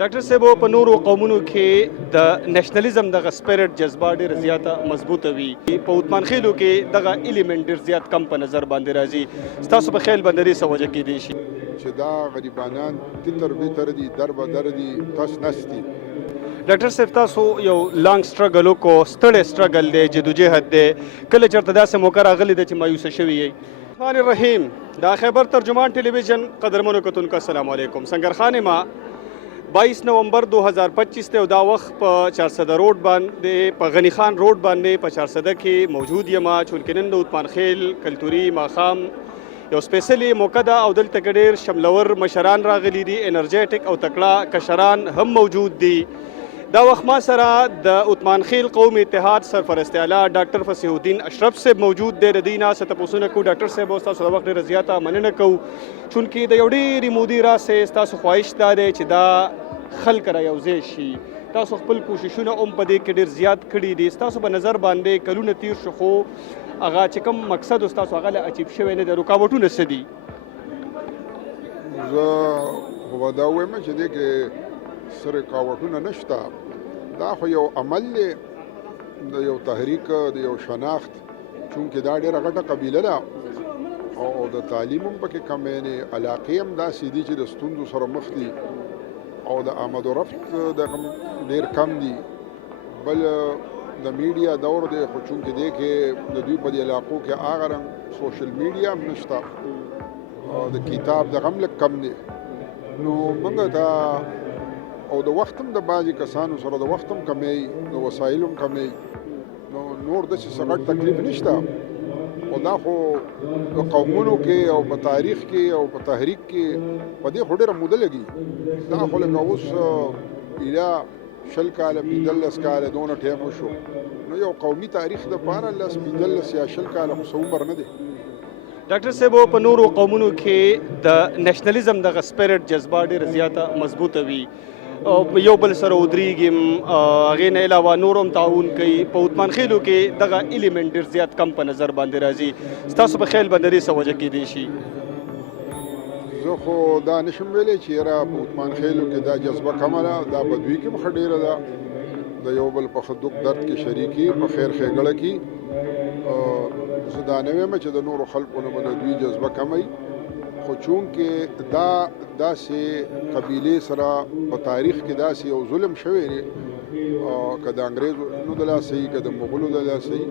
ډاکټر صاحب په نورو قومونو کې د نېشنلزم دغه سپیرټ جذبه ډېر زیاته مضبوطه وي، په عثمان خېلو کې دغه ایلیمنټ ډېر زیات کم په نظر باندې راځي. ستاسو په خیال باندې څه وجه کېدی شي؟ چې دا غریبانان تتر بتر دي، در بدر دي، تس نس دي. ډاکټر صاحب تاسو یو لانګ سټرګل وکړو، ستړی سټرګل دی، جدوجهد دی، کله چېرته داسې موقع راغلې ده چې مایوسه شوي یې؟ الرحمن الرحیم. دا خیبر ترجمان ټلویزیون قدرمنو کتونکو السلام علیکم. سنگرخان ما 22 نومبر 2025 ته دا وخت په 400 روډ باندې په غنی خان روډ باندې په 400 کې موجود یم، چونکې نن د عثمان خیل کلتوري ماښام یو سپیشلی موقع ده او دلته کې ډېر شملور مشران راغلي دي، انرژیټک او تکړه کشران هم موجود دي. دا وخت ما سره د عثمان خیل قومي اتحاد سرپرست اعلی ډاکټر فصیح الدین اشرف صاحب موجود دی. د دوی نه څه تپوسونه کوو. ډاکټر صاحب ستاسو د وخت ډېره زیاته مننه کوو، چونکې د یو ډېرې مودې راسې ستاسو خواهش دا دی چې دا خلک را یوځای شي. تاسو خپل کوششونه هم په دې کې ډېر زیات کړي دي. ستاسو په نظر باندې کلونه تیر شو، خو هغه چې کوم مقصد ستاسو هغه له اچیب شوی نه دی. رکاوټونه څه دي؟ زه خو به دا ووایم چې دې کې څه رکاوټونه نشته. دا خو یو عمل دی، د یو تحریک، د یو شناخت، چونکې دا ډېره غټه قبیله ده او د تعلیم هم پکې کم دی، علاقې هم داسې دي چې د ستونزو سره مخ دي او د آمد و رفت دغه ډېر کم دي. بل د میډیا دور دی، خو چونکې دی کې د دوی په دې علاقو کې هغه رنګ سوشل میډیا هم نشته او د کتاب دغه هم لږ کم دی. نو موږ ته او د وخت هم د بعضې کسانو سره د وخت هم کمی، د وسایلو هم کمی، نو نور داسې څه غټ تکلیف نشته. خو دا خو په قومونو کې او په تاریخ کې او په تحریک کې په دې خو ډېره موده لګي. دا خو لکه اوس ایله 20 کاله 15 کاله دونه ټایم وشو، نو یو قومي تاریخ دپاره 10 15 یا 20 کاله خو څه عمر نه دی. ډاکټر صاحب په نورو قومونو کې د نېشنلزم دغه سپیرټ جذبه ډېره زیاته مضبوطه وي، یو بل سره ودرېږي، هغې نه علاوه نور هم تعاون کوي. په عثمان خېلو کې دغه ایلیمنټ ډېر زیات کم په نظر باندې راځي. ستاسو په خیال باندې څه وجه کېدی شي؟ زه خو دا نشم ویلی چې یاره په عثمان خېلو کې دا جذبه کمه ده. دا په دوی کې هم ښه ډېره ده، د یو بل په ښه دک درد کې شریکي، په خیر ښېګړه کې. زه دا نه وایم چې د نورو خلکو نه به د دوی جذبه کمه وي، خو چونکې دا داسې قبیلې سره په تاریخ کې داسې یو ظلم شوی دی، که د انګریزو د لاسه وي، که د مغلو د لاسه وي،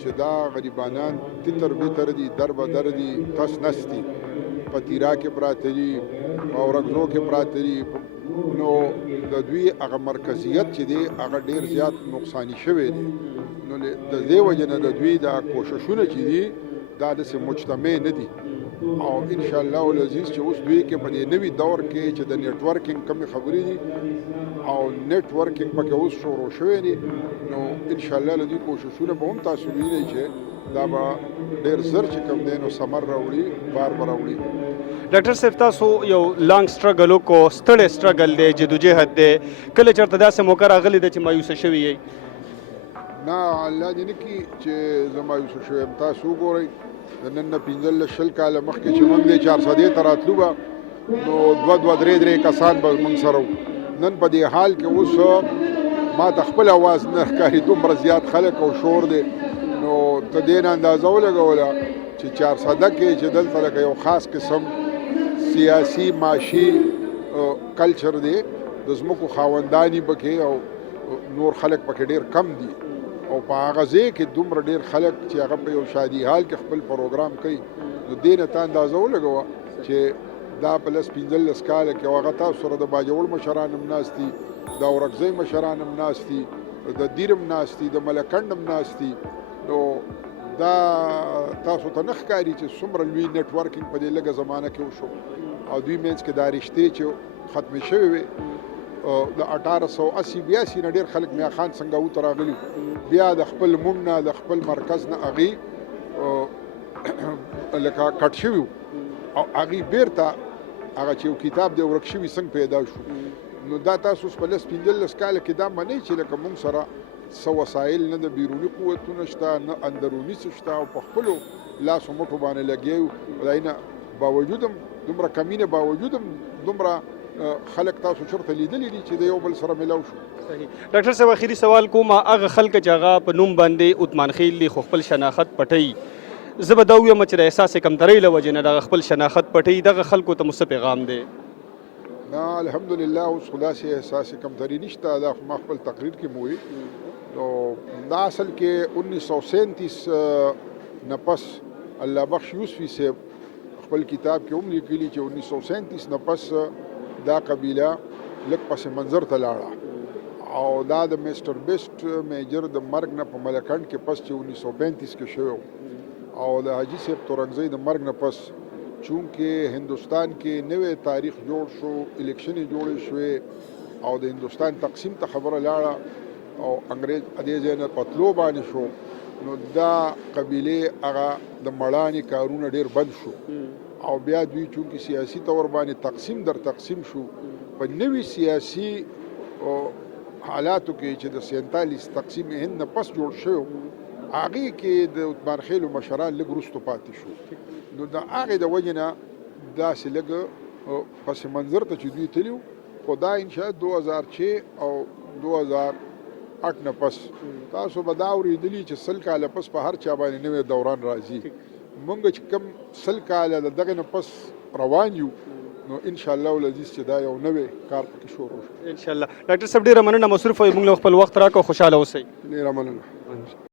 چې دا غریبانان تتر بتر دي، در بدر دي، تس نس دي، په تیرا کې پراته دي، په اورګزو کې پراته دي. نو د دوی هغه مرکزیت چې دی هغه ډېر زیات نقصاني شوی دی. نو د دې وجې نه د دوی دا کوششونه چې دي دا داسې مجتمع نه دي. او انشاءالله العزیز چې اوس دوی کې په دې نوي دور کې چې د نیټ ورکینګ کمې خبرې دي او نیټ ورکینګ پکې اوس شروع شوی دی، نو انشاءالله له دوی کوششونه به هم تاسو وینئ چې دا به ډېر زر چې کوم دی نو ثمر راوړي، بار به راوړي. ډاکټر صاحب تاسو یو لانګ سټرګل وکړو، ستړی سټرګل دی، جدوجهد دی، کله چېرته داسې موقع راغلې ده چې مایوسه شوي یئ؟ نه، الله دې نه کړي چې زه مایوسه شوی یم. تاسو وګورئ د نن نه 15-20 کاله مخکې چې موږ دې 400 ته راتلو به نو 2-3 کسان به موږ سره وو. نن په دې حال کې اوس ما ته خپل اواز نه ښکاري، دومره زیات خلک او شور دی. نو ته دې نه اندازه ولګوله چې 400 کې چې دلته لکه یو خاص قسم سیاسي معاشي کلچر دی، د ځمکو خاونداني پکې او نور خلک پکې ډېر کم دي، او په هغه ځای کې دومره ډېر خلک چې هغه په یو شادي حال کې خپل پروګرام کوي. نو دې نه ته اندازه ولګوه چې دا په 10-15 کاله کې هغه تاسو سره د باجوړ مشران هم ناست دي، د اورکزۍ مشران هم ناست دي، د دیر هم ناست دي، د ملکنډ هم ناست دي. نو دا تاسو ته نه ښکاري چې څومره لوی نیټ ورکینګ په دې لږه زمانه کې وشو او دوی منځ کې دا رشتې چې ختمې شوې وې د 1880-82 نه ډېر خلک میا خان څنګه وته راغلي، بیا د خپل مونږ نه د خپل مرکز نه هغې لکه کټ شوي او هغې بېرته هغه چې یو کتاب دی ورک شوي څنګه پیدا شو. نو دا تاسو اوس په 10-15 کاله کې دا منئ چې لکه مونږ سره څه وسایل نه د بیروني قوتونه شته، نه اندروني څه شته، او په خپلو لاسو مټو باندې لګیا یو. د هغې نه باوجود هم دومره کمینې باوجود هم دومره خلک تاسو چېرته لیدلی دي چې د یو بل سره میلاو شو. صحیح. ډاکټر صاحب اخري سوال کوم، هغه خلک چې هغه په نوم باندې عثمان خیل دي خو خپل شناخت پټوي، زه به دا ووایم چې د احساس کمترۍ له وجې نه دغه خپل شناخت پټوي، دغه خلکو ته مو څه پیغام دی؟ نه الحمدلله اوس خو داسې احساس کمتري نشته. دا خو ما خپل تقریر کې مو ویل، نو دا اصل کې 1937 نه پس الله بخش یوسفي صاحب خپل کتاب کې هم لیکلي چې 1937 نه پس دا قبیله لږ پس منظر ته لاړه، او دا د میسټر بیسټ میجر د مرګ نه په ملکنډ کې پس چې 1935 کې شوی، او د حاجي صاحب تورنګزی د مرګ نه پس چونکې هندوستان کې نوی تاریخ جوړ شو، الیکشنې جوړې شوې او د هندوستان تقسیم ته خبره لاړه او انګریز دې ځای نه پتلو باندې شو، نو دا قبیلې هغه د مړانې کارونه ډېر بند شو، او بیا دوی چونکې سیاسي طور باندې تقسیم شو په نوي سیاسي حالاتو کې چې د 47 تقسیم هند نه پس جوړ شو، هغې کې د عثمان خیلو مشران لږ وروستو پاتې شو، نو د هغې د وجې نه داسې لږ پس منظر ته چې دوی تلي وو، خو دا انشاءالله 2006 او 2008 نه پس تاسو به دا اورېدلي چې 100 کاله پس په هر چا باندې نوی دوران راځي. مونږ چې کوم 100 کاله د دغه نه پس روان یو، نو انشاءالله العزیز چې دا یو نوی کار پکې شروع شو. انشاءالله. ډاکټر صاحب ډېره مننه، مصروف وئ، موږ له خپل وخت راکړو، خوشحاله اوسئ. ډېره مننه.